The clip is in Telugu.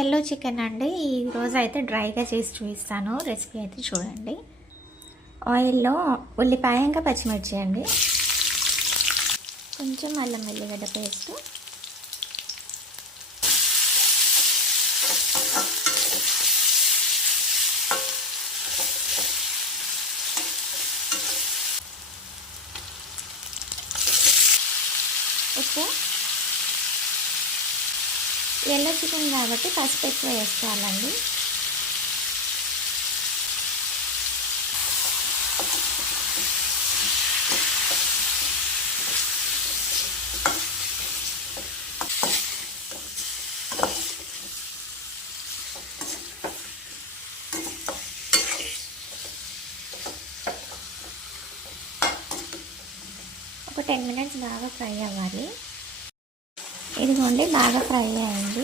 ఎల్లో చికెన్ అండి. ఈరోజు అయితే డ్రైగా చేసి చూపిస్తాను. రెసిపీ అయితే చూడండి. ఆయిల్లో ఉల్లిపాయ ఇంకా పచ్చిమిర్చి అండి, కొంచెం అల్లం వెల్లిగడ్డ పేస్ట్, ఉప్పు. ఎల్లో చికెన్ కాబట్టి పసుపు ఎక్కువ వేసుకోవాలండి. ఒక 10 మినిట్స్ బాగా ఫ్రై అవ్వాలి. ఇదిగోండి బాగా ఫ్రై అయ్యింది.